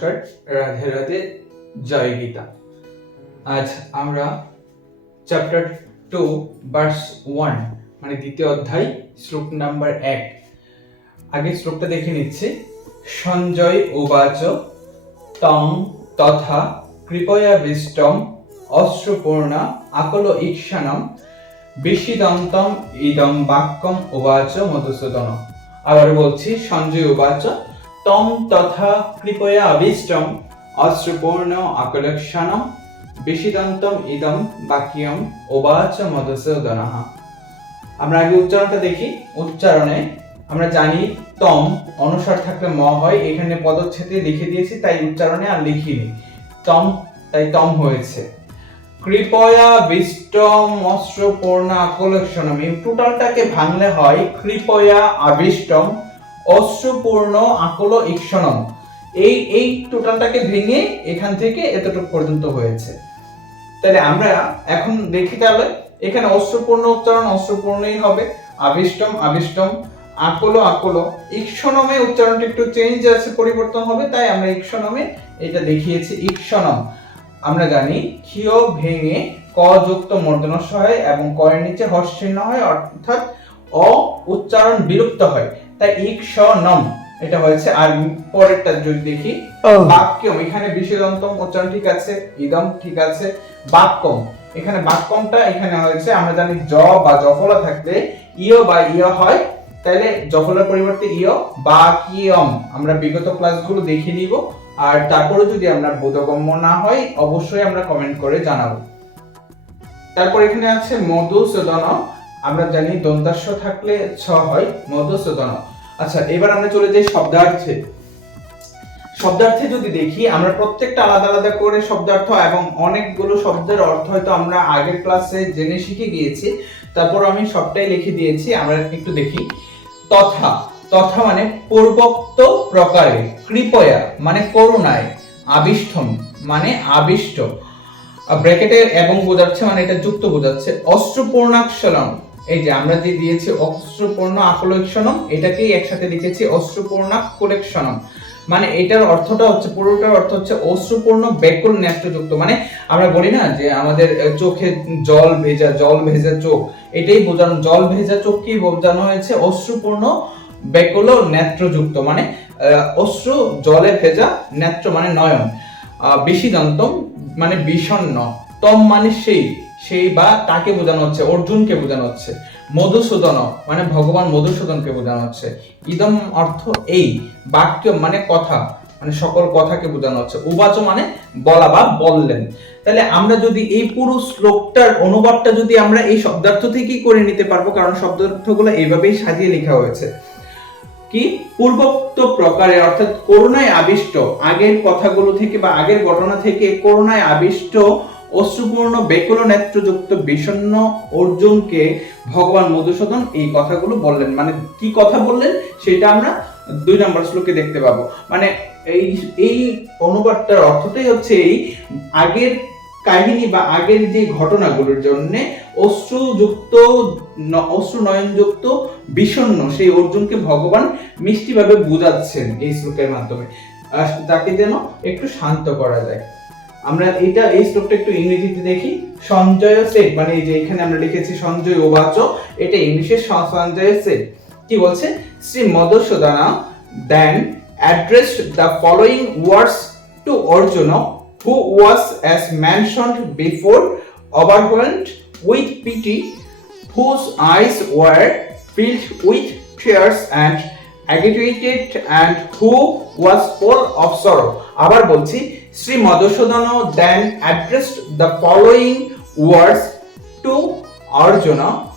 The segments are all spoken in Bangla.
নমস্কার, রাধে রাধে, জয় গীতা। আজ আমরা চ্যাপ্টার টু ভার্স ওয়ান মানে দ্বিতীয় অধ্যায়, শ্লোক নাম্বার এক। আগে শ্লোকটা দেখে নিচ্ছি। সঞ্জয় উবাচ, তং তথা কৃপয়া বিষ্টম, অশ্রুপূর্ণা আকল ঈক্ষানম, বিশিদন্তম ইদম বাক্যম উবাচ মধুসূদন আবার বলছি, সঞ্জয় উবাচ তং তথা কৃপয়া আবিষ্টম অশ্রুপূর্ণ আকলক্ষণম বিশিদন্তম ইদম বাক্যম উবাচ মধুসূদন আমরা আগে উচ্চারণটা দেখি, উচ্চারণে। আমরা জানি তম অনুসার থাকলে ম হয়, এখানে পদচ্ছেদে লিখে দিয়েছি, তাই উচ্চারণে আর লিখিনি। তম তাই তম হয়েছে। কৃপয়া বিষ্টম অস্ত্রপূর্ণ আকলক্ষণম, এই টোটালটাকে ভাঙলে হয় কৃপয়া আবিষ্টম অশ্রুপূর্ণ আকল ঈক্ষণম। এই এই টোটালটাকে ভেঙে এখান থেকে এতটুকু পর্যন্ত হয়েছে। তাহলে আমরা এখন দেখি তাহলে, এখানে অশ্রুপূর্ণ উচ্চারণ অশ্রুপূর্ণই হবে। আবিষ্টম আবিষ্টম, আকলো আকলো। ঈক্ষণমে উচ্চারণটা একটু চেঞ্জ আছে, পরিবর্তন হবে, তাই আমরা ঈক্ষণমে এটা দেখিয়েছি, ঈক্ষণম। আমরা জানি, ক্ষীয় ভেঙে ক যুক্ত মর্দনস হয় এবং কয়ের নিচে হর্ষিন্ন হয়, অর্থাৎ অ উচ্চারণ বিলুপ্ত হয়। তাই ঈক্ষণম এটা হয়েছে আর পরেরটা যদি দেখি বাক্যম এখানে বিশেষন্তম উচ্চারণ ঠিক আছে ইদম ঠিক আছে বাক্যম এখানে বাক্যমটা এখানে হয়েছে আমরা জানি জ বা জফলা থাকলে ইয় বা ইয় হয় তাহলে জফলার পরিবর্তে ইয় বা কিয়ম আমরা বিগত ক্লাসগুলো দেখে নিব আর তারপরে যদি আমরা বোধগম্য না হয় অবশ্যই আমরা কমেন্ট করে জানাব। তারপর এখানে আছে মধুসূদন আমরা জানি দন্তাস্য থাকলে ছ হয় মধুসূদন আচ্ছা এবার আমরা চলে যাই শব্দার্থে। শব্দার্থে যদি দেখি, আমরা প্রত্যেকটা আলাদা আলাদা করে শব্দার্থ এবং অনেকগুলো শব্দের অর্থ হয়তো আমরা আগের ক্লাসে জেনে শিখে গিয়েছি। তারপর আমি সবটাই লিখে দিয়েছি, আমরা একটু দেখি। তথা তথা মানে পূর্বোক্ত প্রকারে, কৃপয়া মানে করুণায়, আবিষ্টম মানে আবিষ্ট। ব্র্যাকেটে এবং বোঝাচ্ছে মানে এটা যুক্ত বোঝাচ্ছে। অস্ত্রপূর্ণাক্ষরম এই যে আমরা যে দিয়েছি অস্ত্রপূর্ণ আকলেক্ষণম, এটাকেই একসাথে লিখেছি অস্ত্রপূর্ণা কোলেকশনম মানে এটার অর্থটা হচ্ছে, পুরোটার অর্থ হচ্ছে অশ্রুপূর্ণ ব্যাকুল ন্যাষ্টযুক্ত মানে আমরা বলি না যে আমাদের চোখে জল ভেজা জল ভেজা চোখ, এটাই বোঝানো। জল ভেজা চোখকেই বোঝানো হয়েছে অশ্রুপূর্ণ ব্যাকুল নেত্রযুক্ত। মানে অশ্রু জলে ভেজা নেত্র মানে নয়ন। বিষিদন্তম মানে বিষণ্ণ তম মানে সেই। সেই বা তাকে বোঝানো হচ্ছে, অর্জুনকে বোঝানো হচ্ছে, মধুসূদন মানে ভগবান মধুসূদনকে বোঝানো হচ্ছে। ইদম অর্থ এই, বাক্য মানে কথা মানে সকল কথাকে বোঝানো হচ্ছে। উবাচ মানে বলা বা বললেন। তাহলে আমরা যদি এই পুরো শ্লোকটার অনুবাদটা যদি আমরা এই শব্দার্থ থেকেই করে নিতে পারব, কারণ শব্দার্থগুলো এইভাবেই সাজিয়ে লেখা হয়েছে। কি? পূর্বোক্ত প্রকারে, অর্থাৎ করুণায় আবিষ্ট, আগের কথাগুলো থেকে বা আগের ঘটনা থেকে করুণায় আবিষ্ট অশ্রুপূর্ণ বেকুল নেত্রযুক্ত বিষণ্ণ অর্জুনকে ভগবান মধুসূদন এই কথাগুলো বললেন। মানে কি কথা বললেন? সেটা আমরা দুই নম্বর শ্লোকে দেখতে পাবো। মানে এই এই অনুবাদটার অর্থটাই হচ্ছে এই আগের কাহিনী বা আগের যে ঘটনাগুলোর জন্য অশ্রুযুক্ত অশ্রু নয়নযুক্ত বিষণ্ণ সেই অর্জুনকে ভগবান মিষ্টিভাবে বোঝাচ্ছেন এই শ্লোকের মাধ্যমে। তাকে যেন একটু শান্ত করা যায়। আমরা এটা এই স্ট্রোকটা একটু ইংরেজিতে দেখি। সঞ্চয় সেট মানে যে এখানে আমরা লিখেছি সঞ্চয় ওবাচক এটা ইংলিশে সঞ্চয় সেট কি বলছে? Shri মদস্য then address the following words to Arjun who was as mention before overwhelmed with pity whose eyes were filled with fierce and অ্যাগ্রিটেড and who was full of sorrow আবার বলছি Sri Madhusudana then addressed the following words to Arjuna,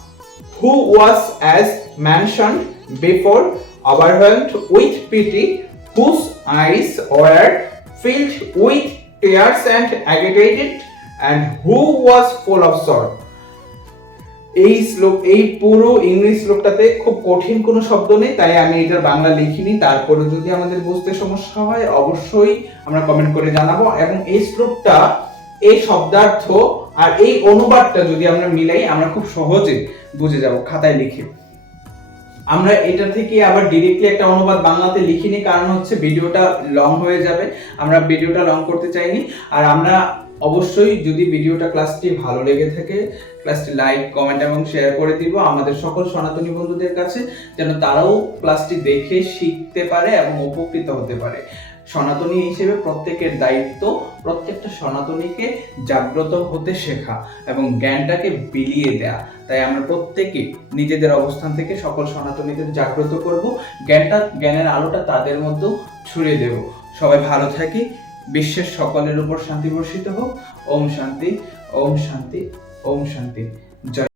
who was, as mentioned before, overwhelmed with pity, whose eyes were filled with tears and agitated, and who was full of sorrow. এই শ্লোক, এই পুরো ইংলিশ শ্লোকটাতে খুব কঠিন কোনো শব্দ নেই, তাই আমি এটার বাংলা লিখিনি। তারপরে যদি আমাদের বুঝতে সমস্যা হয়, অবশ্যই আমরা কমেন্ট করে জানাব। এবং এই শ্লোকটা, এই শব্দার্থ আর এই অনুবাদটা যদি আমরা মিলাই, আমরা খুব সহজে বুঝে যাব, খাতায় লিখে। আমরা এটা থেকে আবার ডিরেক্টলি একটা অনুবাদ বাংলাতে লিখিনি, কারণ হচ্ছে ভিডিওটা লং হয়ে যাবে। আমরা ভিডিওটা লং করতে চাইনি। আর আমরা অবশ্যই যদি ভিডিওটা ক্লাসটি ভালো লেগে থাকে, ক্লাসটি লাইক, কমেন্ট এবং শেয়ার করে দিব আমাদের সকল সনাতনী বন্ধুদের কাছে, যেন তারাও ক্লাসটি দেখে শিখতে পারে এবং উপকৃত হতে পারে। সনাতনী হিসেবে প্রত্যেকের দায়িত্ব প্রত্যেকটা সনাতনীকে জাগ্রত হতে শেখা এবং জ্ঞানটাকে বিলিয়ে দেয়া। তাই আমরা প্রত্যেকে নিজেদের অবস্থান থেকে সকল সনাতনীদের জাগ্রত করব। জ্ঞানটা, জ্ঞানের আলোটা তাদের মধ্যেও ছড়িয়ে দেব। সবাই ভালো থাকি বিশ্বের সকলের উপর শান্তি বর্ষিত হোক। ওম শান্তি ওম শান্তি ওম শান্তি। জয়।